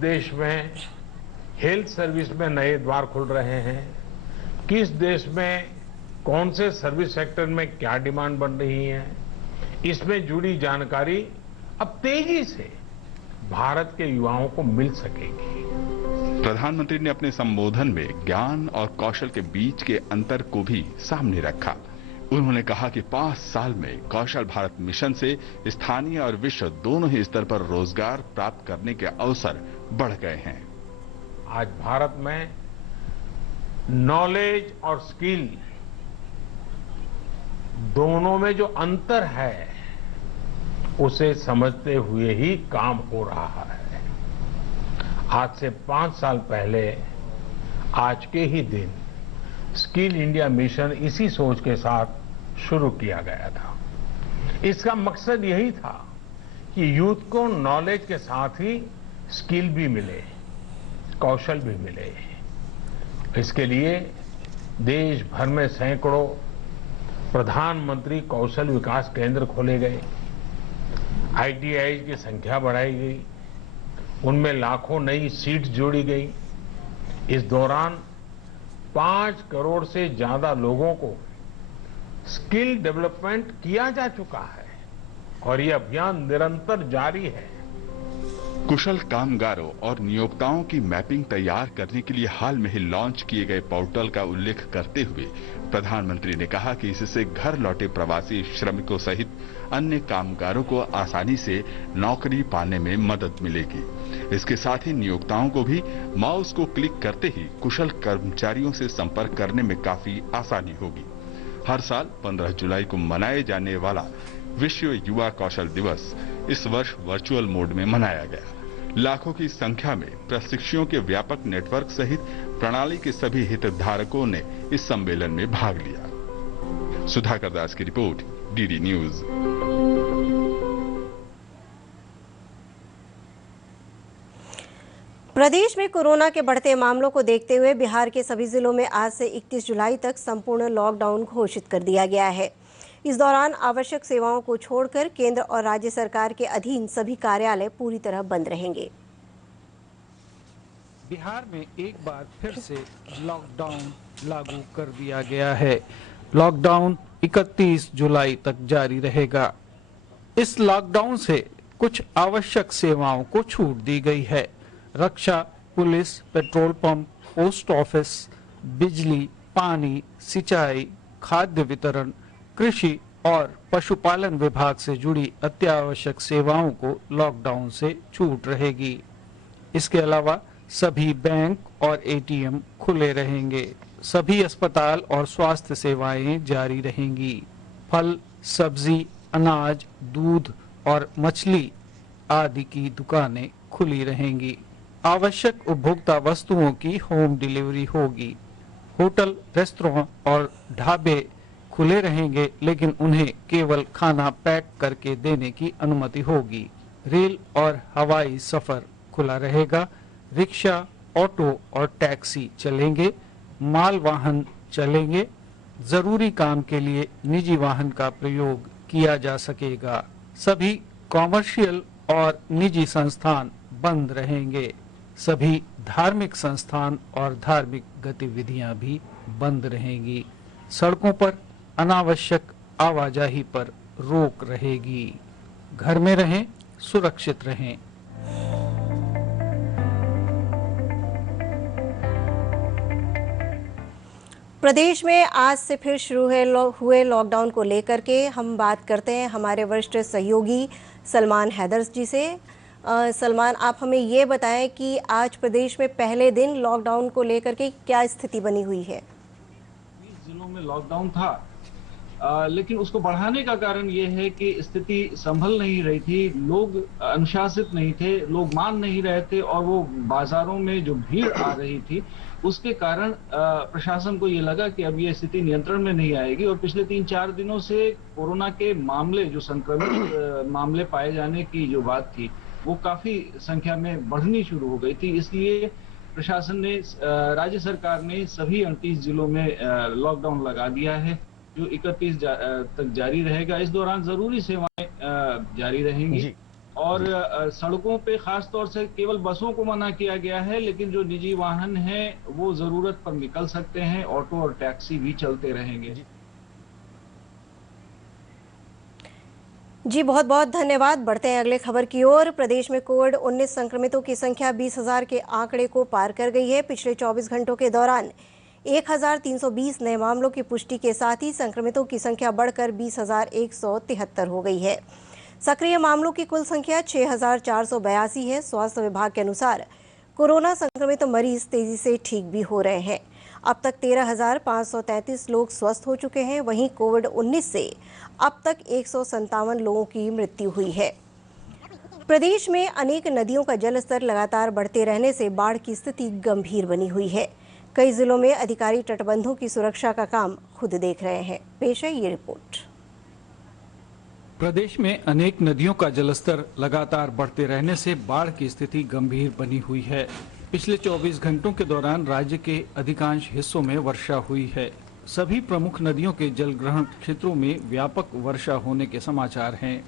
देश में health service में नए द्वार खुल रहे हैं, किस देश में कौन से सर्विस सेक्टर में क्या डिमांड बन रही है, इसमें जुड़ी जानकारी अब तेजी से भारत के युवाओं को मिल सकेगी। प्रधानमंत्री ने अपने संबोधन में ज्ञान और कौशल के बीच के अंतर को भी सामने रखा। उन्होंने कहा कि 5 साल में कौशल भारत मिशन से स्थानीय और विश्व दोनों ही स्तर पर रोजगार प्राप्त करने के अवसर बढ़ गए हैं। आज भारत में नॉलेज और स्किल दोनों में जो अंतर है उसे समझते हुए ही काम हो रहा है। आज से 5 साल पहले आज के ही दिन स्किल इंडिया मिशन इसी सोच के साथ शुरू किया गया था। इसका मकसद यही था कि यूथ को नॉलेज के साथ ही स्किल भी मिले, कौशल भी मिले। इसके लिए देश भर में सैकड़ों प्रधानमंत्री कौशल विकास केंद्र खोले गए, ITI की संख्या बढ़ाई गई, उनमें लाखों नई सीट्स जोड़ी गई। इस दौरान 5 करोड़ से ज्यादा लोगों को स्किल डेवलपमेंट किया जा चुका है और ये अभियान निरंतर जारी है। कुशल कामगारों और नियोक्ताओं की मैपिंग तैयार करने के लिए हाल में ही लॉन्च किए गए पोर्टल का उल्लेख करते हुए प्रधानमंत्री ने कहा कि इससे घर लौटे प्रवासी श्रमिकों सहित अन्य कामगारों को आसानी से नौकरी पाने में मदद मिलेगी। इसके साथ ही नियोक्ताओं को भी माउस को क्लिक करते ही कुशल कर्मचारियों से संपर्क करने में काफी आसानी होगी। हर साल 15 जुलाई को मनाए जाने वाला विश्व युवा कौशल दिवस इस वर्ष वर्चुअल मोड में मनाया गया। लाखों की संख्या में प्रशिक्षुओं के व्यापक नेटवर्क सहित प्रणाली के सभी हितधारकों ने इस सम्मेलन में भाग लिया। सुधाकर दास की रिपोर्ट, DD न्यूज। प्रदेश में कोरोना के बढ़ते मामलों को देखते हुए बिहार के सभी जिलों में आज से 31 जुलाई तक संपूर्ण लॉकडाउन घोषित कर दिया गया है। इस दौरान आवश्यक सेवाओं को छोड़कर केंद्र और राज्य सरकार के अधीन सभी कार्यालय पूरी तरह बंद रहेंगे। बिहार में एक बार फिर से लॉकडाउन लागू कर दिया गया है। लॉकडाउन 31 जुलाई तक जारी रहेगा। इस लॉकडाउन से कुछ आवश्यक सेवाओं को छूट दी गई है। रक्षा, police, petrol pump, post office, बिजली, पानी, सिंचाई, खाद्य वितरण, कृषि और पशुपालन विभाग से जुड़ी अत्यावश्यक सेवाओं को लॉकडाउन से छूट रहेगी। इसके अलावा सभी बैंक और ATM खुले रहेंगे। सभी अस्पताल और स्वास्थ्य सेवाएं जारी रहेंगी। फल, सब्जी, अनाज, दूध और मछली आदि की दुकानें खुली रहेंगी। आवश्यक उपभोक्ता वस्तुओं की होम डिलीवरी होगी। होटल, रेस्टोरेंट और ढाबे खुले रहेंगे, लेकिन उन्हें केवल खाना पैक करके देने की अनुमति होगी। रेल और हवाई सफर खुला रहेगा। रिक्शा, ऑटो और टैक्सी चलेंगे। माल वाहन चलेंगे। जरूरी काम के लिए निजी वाहन का प्रयोग किया जा सकेगा। सभी कॉमर्शियल और निजी संस्थान बंद रहेंगे। सभी धार्मिक संस्थान और धार्मिक गतिविधियां भी बंद रहेंगी। सड़कों पर अनावश्यक आवाजाही पर रोक रहेगी। घर में रहें, सुरक्षित रहें। प्रदेश में आज से फिर शुरू हुए लॉकडाउन को लेकर के हम बात करते हैं हमारे वरिष्ठ सहयोगी सलमान हैदर जी से। सलमान, आप हमें ये बताएं कि आज प्रदेश में पहले दिन लॉकडाउन को लेकर के क्या स्थिति बनी हुई है। जिलों में लॉकडाउन था, लेकिन उसको बढ़ाने का कारण ये है कि स्थिति संभल नहीं रही थी। लोग अनुशासित नहीं थे, लोग मान नहीं रहे थे और वो बाजारों में जो भीड़ आ रही थी उसके कारण प्रशासन को ये लगा कि अब ये स्थिति नियंत्रण में नहीं आएगी। और पिछले 3-4 दिनों से कोरोना के मामले, जो संक्रमित मामले पाए जाने की जो बात थी, वो काफी संख्या में बढ़नी शुरू हो गई थी। इसलिए प्रशासन ने, राज्य सरकार ने सभी 38 जिलों में लॉकडाउन लगा दिया है, जो 31 तक जारी रहेगा। इस दौरान जरूरी सेवाएं जारी रहेंगी और सड़कों पे खास तौर से केवल बसों को मना किया गया है, लेकिन जो निजी वाहन हैं वो जरूरत पर निकल सकते हैं, ऑटो और टैक्सी भी चलते रहेंगे। जी बहुत बहुत धन्यवाद। बढ़ते हैं अगले खबर की ओर। प्रदेश में कोविड-19 संक्रमितों की संख्या 20,000 के आंकड़े को पार कर गई है। पिछले 24 घंटों के दौरान 1,320 नए मामलों की पुष्टि के साथ ही संक्रमितों की संख्या बढ़कर 20,173 हो गई है। सक्रिय मामलों की कुल संख्या 6,482 है। स्वास्थ्य विभाग के अनुसार कोरोना संक्रमित मरीज तेजी से ठीक भी हो रहे हैं। अब तक 13,533 लोग स्वस्थ हो चुके हैं। वहीं कोविड-19 से अब तक 157 लोगों की मृत्यु हुई है। प्रदेश में अनेक नदियों का जलस्तर लगातार बढ़ते रहने से बाढ़ की स्थिति गंभीर बनी हुई है। कई जिलों में अधिकारी तटबंधों की सुरक्षा का काम खुद देख रहे हैं। पेश है ये रिपोर्ट। प्रदेश में अनेक नदियों का जलस्तर लगातार बढ़ते रहने से बाढ़ की स्थिति गंभीर बनी हुई है। पिछले 24 घंटों के दौरान राज्य के अधिकांश हिस्सों में वर्षा हुई है। सभी प्रमुख नदियों के जलग्रहण क्षेत्रों में व्यापक वर्षा होने के समाचार हैं।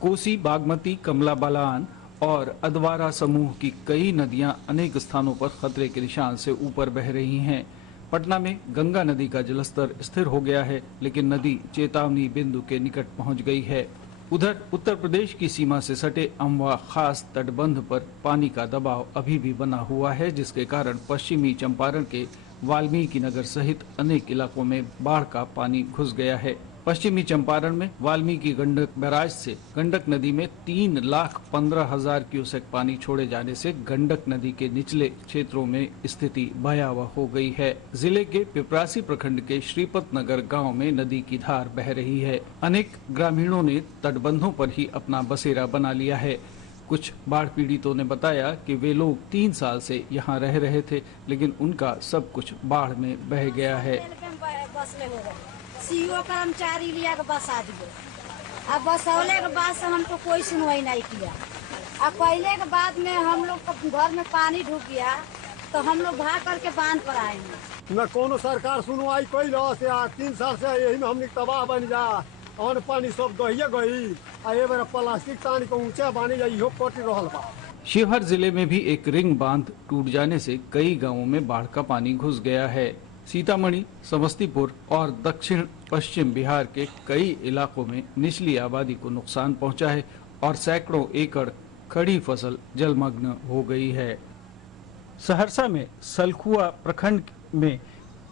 कोसी, बागमती, कमला बलान और अधवारा समूह की कई नदियां अनेक स्थानों पर खतरे के निशान से ऊपर बह रही हैं। पटना में गंगा नदी का जलस्तर स्थिर हो गया है, लेकिन नदी चेतावनी बिंदु के निकट पहुंच गई है। उधर उत्तर प्रदेश की सीमा से सटे अमवा खास तटबंध पर पानी का दबाव अभी भी बना हुआ है, जिसके कारण पश्चिमी चंपारण के वाल्मीकि नगर सहित अनेक इलाकों में बाढ़ का पानी घुस गया है। पश्चिमी चंपारण में वाल्मीकि गंडक बैराज से गंडक नदी में 3,15,000 क्यूसेक पानी छोड़े जाने से गंडक नदी के निचले क्षेत्रों में स्थिति भयावह हो गई है। जिले के पिपरासी प्रखंड के श्रीपत नगर गांव में नदी की धार बह रही है। अनेक ग्रामीणों ने तटबंधों पर ही अपना बसेरा बना लिया है। कुछ बाढ़ पीड़ितों ने बताया कि वे लोग 3 साल से यहाँ रह रहे थे, लेकिन उनका सब कुछ बाढ़ में बह गया है। सीओ कर्मचारी लिया के बसा दिए। अब बसौले के बाद से हमको कोई सुनवाई नहीं किया। अब पहले के बाद में हम लोग को घर में पानी ढुक गया तो हम लोग भाग करके बांध पर आए हैं। न कोनो सरकार सुनवाई कोई लॉस या 3 साल से यही में हमने तबाह बन जा और पानी सब दहिए गई आ ये बार प्लास्टिक तानी को ऊंचा बानी जा इहो पट रहल बा। शिवहर जिले में भी एक रिंग बांध टूट जाने से कई गांवों में बाढ़ का पानी घुस गया है। सीतामढ़ी, समस्तीपुर और दक्षिण पश्चिम बिहार के कई इलाकों में निचली आबादी को नुकसान पहुंचा है और सैकड़ों एकड़ खड़ी फसल जलमग्न हो गई है। सहरसा में सलखुआ प्रखंड में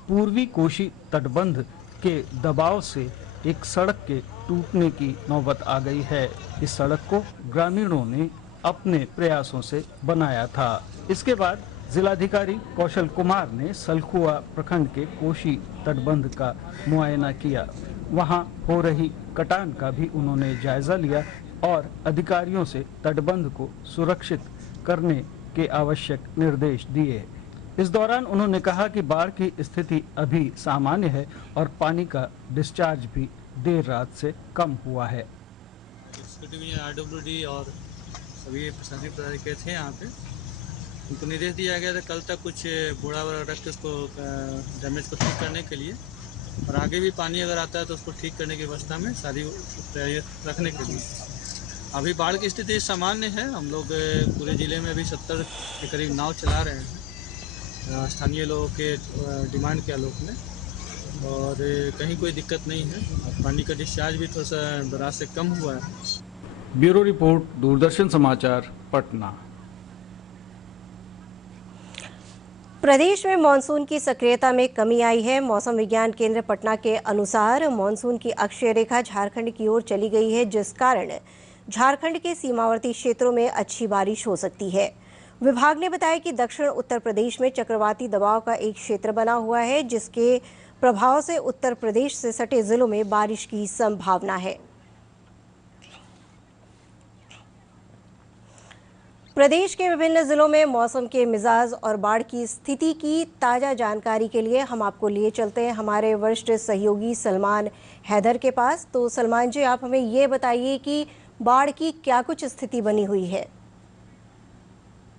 पूर्वी कोशी तटबंध के दबाव से एक सड़क के टूटने की नौबत आ गई है। इस सड़क को ग्रामीणों ने अपने प्रयासों से बनाया था। इसके बाद जिलाधिकारी कौशल कुमार ने सलखुआ प्रखंड के कोशी तटबंध का मुआयना किया। वहां हो रही कटान का भी उन्होंने जायजा लिया और अधिकारियों से तटबंध को सुरक्षित करने के आवश्यक निर्देश दिए। इस दौरान उन्होंने कहा कि बाढ़ की स्थिति अभी सामान्य है और पानी का डिस्चार्ज भी देर रात से कम हुआ है। RWD और सभी प्रशासनिक पदाधिकारी थे यहाँ पे, उनको निर्देश दिया गया था कल तक कुछ बूढ़ा रख के उसको डैमेज को ठीक करने के लिए, और आगे भी पानी अगर आता है तो उसको ठीक करने की व्यवस्था में सारी रखने के लिए। अभी बाढ़ की स्थिति सामान्य है। हम लोग पूरे ज़िले में अभी 70 के करीब नाव चला रहे हैं स्थानीय लोगों के डिमांड के आलोक में, और कहीं कोई दिक्कत नहीं है। पानी का डिस्चार्ज भी थोड़ा सा बराज से कम हुआ है। ब्यूरो रिपोर्ट, दूरदर्शन समाचार, पटना। प्रदेश में मानसून की सक्रियता में कमी आई है। मौसम विज्ञान केंद्र पटना के अनुसार मानसून की अक्षीय रेखा झारखंड की ओर चली गई है, जिस कारण झारखंड के सीमावर्ती क्षेत्रों में अच्छी बारिश हो सकती है। विभाग ने बताया कि दक्षिण उत्तर प्रदेश में चक्रवाती दबाव का एक क्षेत्र बना हुआ है, जिसके प्रभाव से उत्तर प्रदेश से सटे जिलों में बारिश की संभावना है। प्रदेश के विभिन्न जिलों में मौसम के मिजाज और बाढ़ की स्थिति की ताज़ा जानकारी के लिए हम आपको लिए चलते हैं हमारे वरिष्ठ सहयोगी सलमान हैदर के पास। तो सलमान जी, आप हमें ये बताइए कि बाढ़ की क्या कुछ स्थिति बनी हुई है।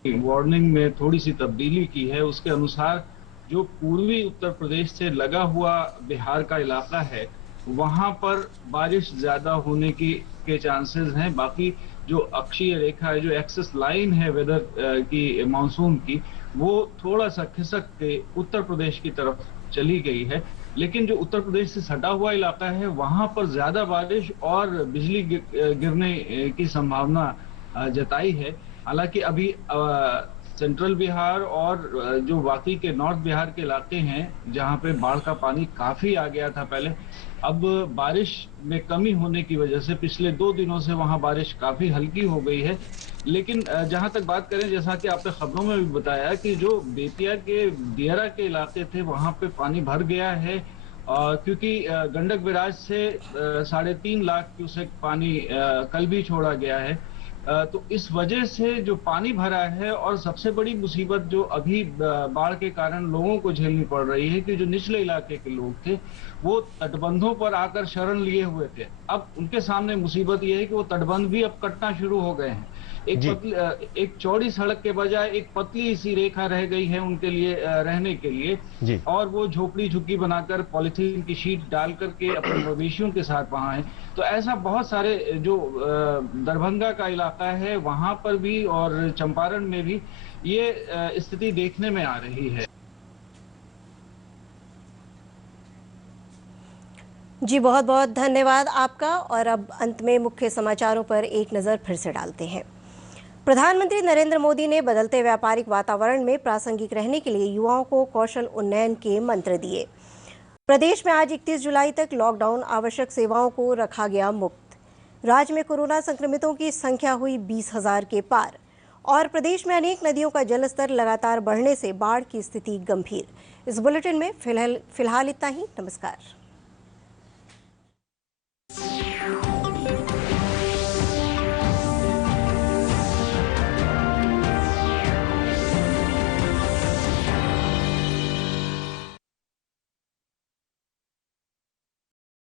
वार्निंग में थोड़ी सी तब्दीली की है। उसके अनुसार जो पूर्वी उत्तर प्रदेश से लगा हुआ बिहार का इलाका है, वहां पर बारिश ज्यादा होने के चांसेस हैं। बाकी जो अक्षीय रेखा है, जो एक्सेस लाइन है वेदर की, मानसून की, वो थोड़ा सा खिसक के उत्तर प्रदेश की तरफ चली गई है। लेकिन जो उत्तर प्रदेश से सटा हुआ इलाका है वहां पर ज्यादा बारिश और बिजली गिरने की संभावना जताई है। हालांकि अभी सेंट्रल बिहार और जो बाकी के नॉर्थ बिहार के इलाके हैं जहां पे बाढ़ का पानी काफी आ गया था पहले, अब बारिश में कमी होने की वजह से पिछले 2 दिनों से वहां बारिश काफी हल्की हो गई है। लेकिन जहां तक बात करें, जैसा कि आपने खबरों में भी बताया कि जो बेतिया के दियरा के इलाके थे वहां पे पानी भर गया है, क्योंकि गंडक बैराज से 3.5 लाख क्यूसेक पानी कल भी छोड़ा गया है। तो इस वजह से जो पानी भरा है, और सबसे बड़ी मुसीबत जो अभी बाढ़ के कारण लोगों को झेलनी पड़ रही है कि जो निचले इलाके के लोग थे वो तटबंधों पर आकर शरण लिए हुए थे। अब उनके सामने मुसीबत ये है कि वो तटबंध भी अब कटना शुरू हो गए हैं। एक चौड़ी सड़क के बजाय एक पतली सी रेखा रह गई है उनके लिए रहने के लिए, और वो झोपड़ी झुग्गी बनाकर पॉलिथीन की शीट डाल करके अपने मवेशियों के साथ वहां है। तो ऐसा बहुत सारे जो दरभंगा का इलाका है वहां पर भी और चंपारण में भी ये स्थिति देखने में आ रही है। जी बहुत बहुत धन्यवाद आपका। और अब अंत में मुख्य समाचारों पर एक नज़र फिर से डालते हैं। प्रधानमंत्री नरेंद्र मोदी ने बदलते व्यापारिक वातावरण में प्रासंगिक रहने के लिए युवाओं को कौशल उन्नयन के मंत्र दिए। प्रदेश में आज 31 जुलाई तक लॉकडाउन आवश्यक सेवाओं को रखा गया मुक्त। राज्य में कोरोना संक्रमितों की संख्या हुई 20,000 के पार, और प्रदेश में अनेक नदियों का जलस्तर लगातार बढ़ने से बाढ़ की स्थिति गंभीर। इस बुलेटिन में फिलहाल इतना ही। नमस्कार।